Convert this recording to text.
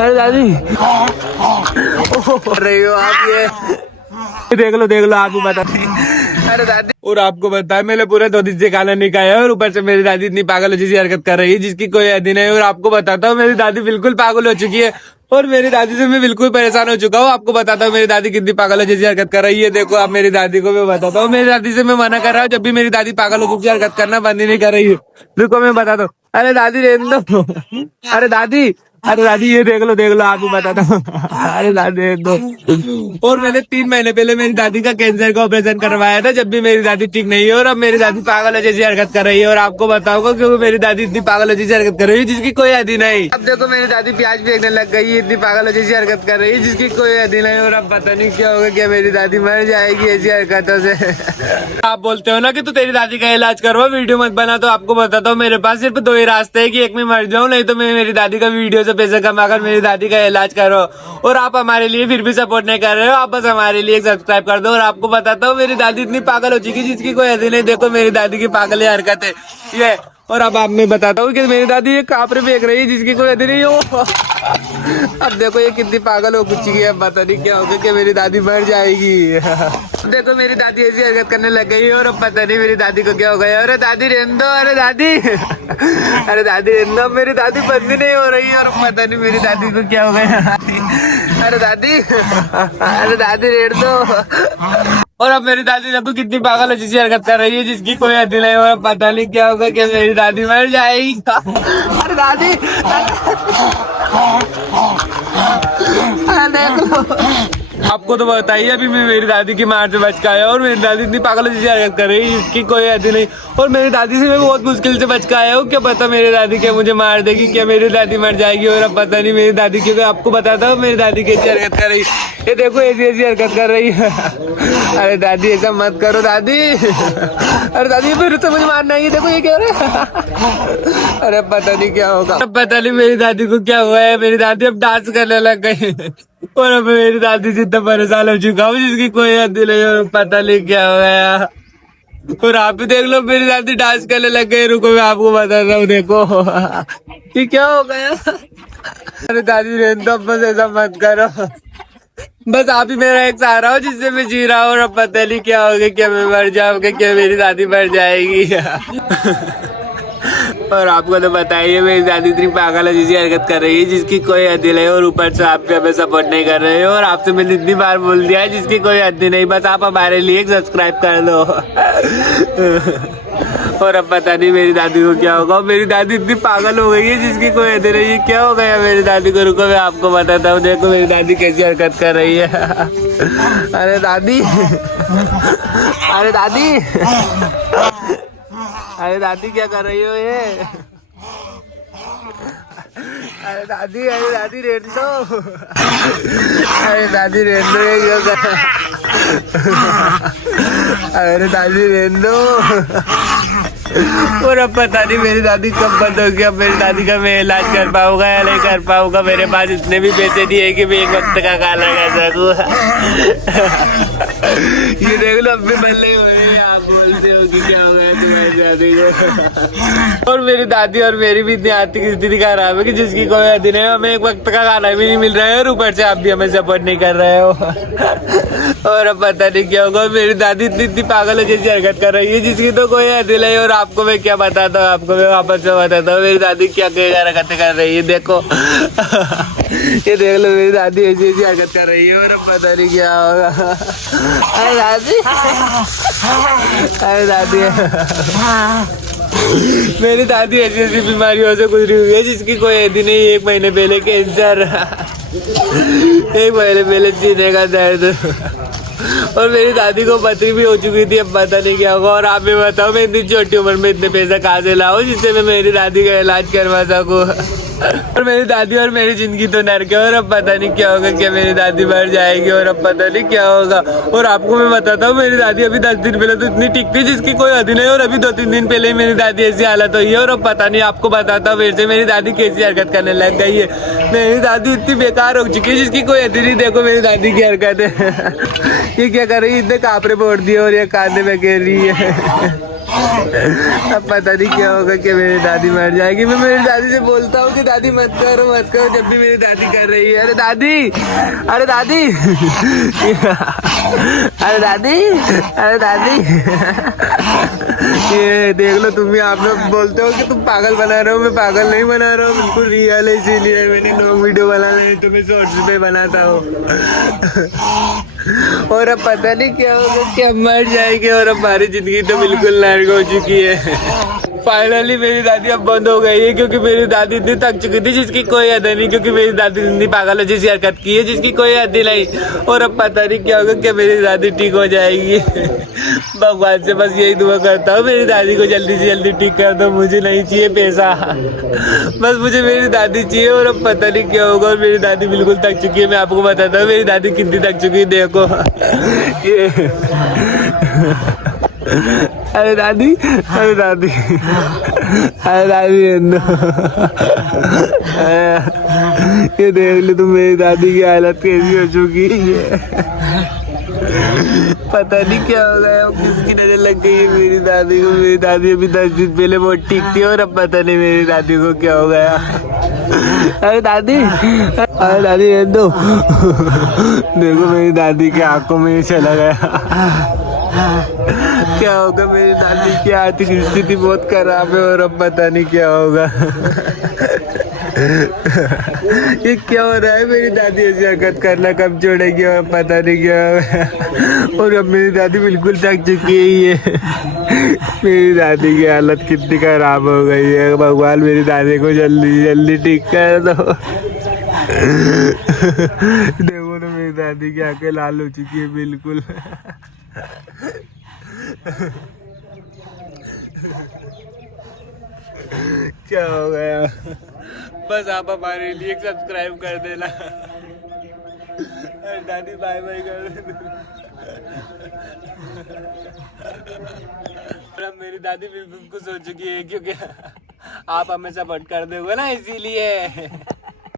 अरे दादी रही हो आप, ये देख लो आप ही बता। अरे दादी, और आपको बताया मैंने पूरे 2 दिन से खाना नहीं खाया और ऊपर से मेरी दादी इतनी पागल जैसी हरकत कर रही है जिसकी कोई हद नहीं। और आपको बताता हूँ मेरी दादी बिल्कुल पागल हो चुकी है और मेरी दादी से मैं बिल्कुल परेशान हो चुका हूँ। आपको बताता हूँ मेरी दादी कितनी पागल जैसी हरकत कर रही है। देखो आप मेरी दादी को मैं बताता हूँ, मेरी दादी से मैं मना कर रहा हूँ, जब भी मेरी दादी पागल हो चुकी हरकत करना बंद ही नहीं कर रही है। देखो मैं बताता हूँ। अरे दादी रहने दो। अरे दादी ये देख लो आप ही बताता हूँ। अरे दादी रहने दो। और मैंने 3 महीने पहले मेरी दादी का कैंसर का ऑपरेशन करवाया था, जब भी मेरी दादी ठीक नहीं है। और अब मेरी दादी पागल जैसी हरकत कर रही है। और आपको बताऊंगा क्योंकि मेरी दादी इतनी पागल जैसी हरकत कर रही है जिसकी कोई हद नहीं। अब देखो मेरी दादी प्याज फेंकने लग गई है, इतनी पागल जैसी हरकत कर रही है जिसकी कोई हद नहीं। और अब पता नहीं क्या होगा, क्या मेरी दादी मर जाएगी ऐसी हरकतों से। आप बोलते हो ना कि तू तेरी दादी का इलाज करवा, वीडियो मत बना, तो आपको बताता हूँ मेरे पास सिर्फ 2 ही रास्ते है कि एक में मर जाऊँ, नहीं तो मैं मेरी दादी का वीडियो से पैसे कमाकर मेरी दादी का इलाज करो। और आप हमारे लिए फिर भी सपोर्ट नहीं कर रहे हो, आप बस हमारे लिए सब्सक्राइब कर दो। और आपको बताता हूँ मेरी दादी इतनी पागल हो चुकी है जिसकी कोई हद नहीं। देखो मेरी दादी की पागल हरकत है ये। और अब आप मैं बताता हूँ कि मेरी दादी ये कापरे फेंक रही है जिसकी कोई हद नहीं हो। अब देखो ये कितनी पागल हो चुकी है, अब पता नहीं क्या होगा कि मेरी दादी मर जाएगी। देखो मेरी दादी ऐसी हरकत करने लग गई है और अब पता नहीं मेरी दादी को क्या हो गया। अरे दादी रहने दो, अरे दादी रहने दो, मेरी दादी बंद नहीं हो रही है और पता नहीं मेरी दादी को क्या हो गया। अरे दादी रहने दो। और अब मेरी दादी देखो कितनी पागल जैसी हरकत कर रही है जिसकी कोई हद नहीं। और पता नहीं क्या होगा कि मेरी दादी मर जाएगी। अरे दादी देख लो। आपको तो बताइए अभी मैं मेरी दादी की मार से बच के आया और मेरी दादी इतनी पागल जैसी हरकत कर रही है जिसकी कोई हद नहीं। और मेरी दादी से मैं बहुत मुश्किल से बच के आया हूँ। क्या पता मेरी दादी क्या मुझे मार देगी, क्या मेरी दादी मर जाएगी। और अब पता नहीं मेरी दादी, क्योंकि आपको बताता हूँ मेरी दादी कैसी हरकत कर रही है। ये देखो ऐसी हरकत कर रही है। अरे दादी ऐसा मत करो दादी। अरे दादी फिर तो मुझे मारना ही, देखो ये क्या रहा है। अरे पता नहीं क्या होगा, अब पता नहीं मेरी दादी को क्या हुआ है। मेरी दादी अब डांस करने लग गई और अब मेरी दादी से इतना परेशान हो चुका हूँ जिसकी कोई हद नहीं। और पता नहीं क्या हो गया। और आप भी देख लो मेरी दादी डांस करने लग गई। रुको मैं आपको बताता हूँ, देखो ये क्या हो गया। अरे दादी रहने दो, बस ऐसा मत करो, बस आप ही मेरा एक सहारा हो जिससे मैं जी रहा हूँ। और अब पता नहीं क्या होगा, क्या मैं मर जाऊंगा, क्या मेरी दादी मर जाएगी। और आपको तो बताइए मेरी दादी इतनी पागल है जैसी हरकत कर रही है जिसकी कोई हद नहीं। और ऊपर से आप भी हमें सपोर्ट नहीं कर रहे हो। और आपसे मैंने इतनी बार बोल दिया है जिसकी कोई हद नहीं, बस आप हमारे लिए सब्सक्राइब कर दो। और अब पता नहीं मेरी दादी को क्या होगा। मेरी दादी इतनी पागल हो गई है जिसकी कोई हद नहीं। क्या हो गया मेरी दादी को, रुको मैं आपको बताता हूँ। देखो मेरी दादी कैसी हरकत कर रही है। अरे दादी अरे दादी क्या कर रही हो ये। अरे दादी रहने दो। अरे दादी रहने दो, ये क्या कर। अरे दादी रहने दो। और अब पता नहीं मेरी दादी कब बंद होगी। अब मेरी दादी का मैं इलाज कर पाऊंगा या नहीं कर पाऊंगा। मेरे पास इतने भी पैसे नहीं है कि मैं एक वक्त का खाना खा सकूँ। ये देख लो अब भी बल्ले हुए हैं। आप बोलते हो कि क्या हो गया तुम्हारी दादी को। और मेरी दादी और मेरी भी इतनी आर्थिक स्थिति खराब है कि जिसकी कोई हद नहीं है। हमें एक वक्त का खाना भी नहीं मिल रहा है और ऊपर से आप भी हमें सपोर्ट नहीं कर रहे हो। और अब पता नहीं क्या होगा। मेरी दादी इतनी पागल जैसी हरकत कर रही है जिसकी तो कोई हद नहीं। और आपको मैं क्या बताता हूँ, आपको मैं वापस से बताता हूँ मेरी दादी क्या हरकतें कर रही है। देखो ये देख लो मेरी दादी ऐसी हरकत कर रही है और अब पता नहीं क्या होगा। अरे दादी मेरी दादी ऐसी बीमारियों से गुजरी हुई है जिसकी कोई हद नहीं। 1 महीने पहले कैंसर, 1 महीने पहले सीने का दर्द। और मेरी दादी को पथरी भी हो चुकी थी। अब पता नहीं क्या होगा। और आप भी बताओ मैं इतनी छोटी उम्र में इतने पैसा कहाँ से लाऊं जिससे मैं मेरी दादी का इलाज करवा सकूं। और मेरी दादी और मेरी जिंदगी तो नरक है। और अब पता नहीं क्या होगा, क्या मेरी दादी मर जाएगी। और अब पता नहीं क्या होगा। और आपको मैं बताता हूँ मेरी दादी अभी 10 दिन पहले तो इतनी ठीक थी जिसकी कोई हद नहीं। और अभी 2-3 दिन पहले मेरी दादी ऐसी हालत हुई है। और अब पता नहीं, आपको बताता हूँ वैसे मेरी दादी कैसी हरकत करने लग गई है। मेरी दादी इतनी बेकार हो चुकी है जिसकी कोई हद नहीं। देखो मेरी दादी की हरकत है। ये क्या कर रही है, इतने कापरे फोड़ दिए और ये कांधे में गिर रही है। अब पता नहीं क्या होगा कि मेरी दादी मर जाएगी। मैं मेरी दादी से बोलता हूँ कि दादी मत करो मत करो, जब भी मेरी दादी कर रही है, अरे दादी, अरे दादी, अरे दादी, अरे दादी। ये देख लो, तुम भी आप लोग बोलते हो कि तुम पागल बना रहे हो, मैं पागल नहीं बना रहा हूँ, बिल्कुल रियल है, इसीलिए मैंने लॉन्ग वीडियो बना नहीं तो मैं शॉर्ट्स पे बनाता हूँ। और अब पता नहीं क्या होगा कि हम मर जाएंगे और हमारी जिंदगी तो बिल्कुल नर्क हो चुकी है। फाइनली मेरी दादी अब बंद हो गई है, क्योंकि मेरी दादी इतनी थक चुकी थी जिसकी कोई हद नहीं, क्योंकि मेरी दादी इतनी पागल जैसी हरकत की है जिसकी कोई हद नहीं। और अब पता नहीं क्या होगा कि मेरी दादी ठीक हो जाएगी। भगवान से बस यही दुआ करता हूँ मेरी दादी को जल्दी से जल्दी ठीक कर दो, मुझे नहीं चाहिए पैसा, बस मुझे मेरी दादी चाहिए। और अब पता नहीं क्या होगा, और मेरी दादी बिल्कुल थक चुकी है। मैं आपको बताता हूँ मेरी दादी कितनी थक चुकी है, देखो ये। अरे दादी, अरे दादी, अरे दादी, ये देख लो तुम मेरी दादी की हालत कैसी हो चुकी है। पता नहीं क्या हो गया, किसकी नजर लग गई है मेरी दादी को। मेरी दादी अभी 10 दिन पहले बहुत ठीक थी और अब पता नहीं मेरी दादी को क्या हो गया। अरे दादी, अरे दादी, दो देखो मेरी दादी की आंखों में चला गया। क्या होगा, मेरी दादी की आर्थिक स्थिति बहुत खराब है और अब पता नहीं क्या होगा। ये क्या हो रहा है, मेरी दादी ऐसी हरकत करना कब छोड़ेगी और पता नहीं क्या होगा। और अब मेरी दादी बिल्कुल थक चुकी है। ये मेरी दादी की हालत कितनी खराब हो गई है, भगवान मेरी दादी को जल्दी जल्दी ठीक कर दो। देखो ना मेरी दादी की आंखें लाल हो चुकी है बिल्कुल। क्या हो गया, बस आप हमारे लिए सब्सक्राइब कर देना। अरे दादी बाय बाय कर देना। अब मेरी दादी बिल्कुल खुश हो चुकी है, क्योंकि आप हमें सपोर्ट कर दोगे ना, इसीलिए।